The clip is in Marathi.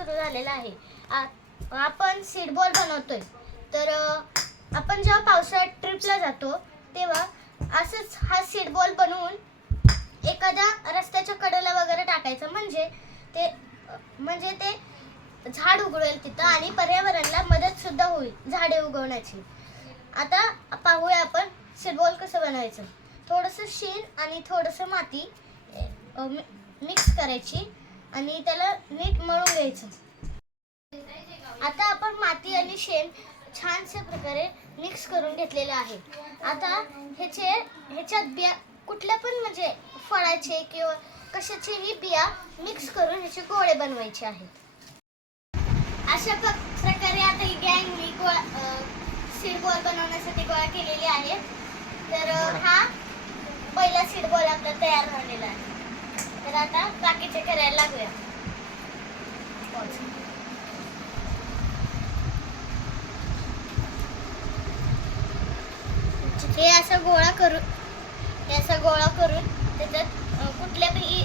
सुरू झालेला आहे. आपण सीड बॉल बनवतोय. तर आपण जेव्हा पावसाळ्यात ट्रिपला जातो तेव्हा असंच हा सीड बॉल बनवून एखाद्या रस्त्याच्या कडेला वगैरे टाकायचं, म्हणजे ते झाड उगवेल तिथं आणि पर्यावरणाला मदत सुद्धा होईल झाडे उगवण्याची. आता पाहूया आपण सीड बॉल कसं बनवायचं. थोडंसं शेण आणि थोडंसं माती मिक्स करायची आणि त्याला नीट मळून घ्यायचं. आता आपण माती आणि शेण छानशा प्रकारे मिक्स करून घेतलेलं आहे. आता ह्याच्यात बिया कुठल्या पण म्हणजे फळाचे किंवा कशाचेही बिया मिक्स करून ह्याचे गोळे बनवायचे आहेत. अशा प्रकारे आता ही गँग मी सीड बॉल बनवण्यासाठी गोळा केलेली आहे. तर हा पहिला सीड बॉल आपला तयार झालेला आहे. तर आता बाकीचे करायला लागूया. हे असा गोळा करून त्याच्यात कुठल्याही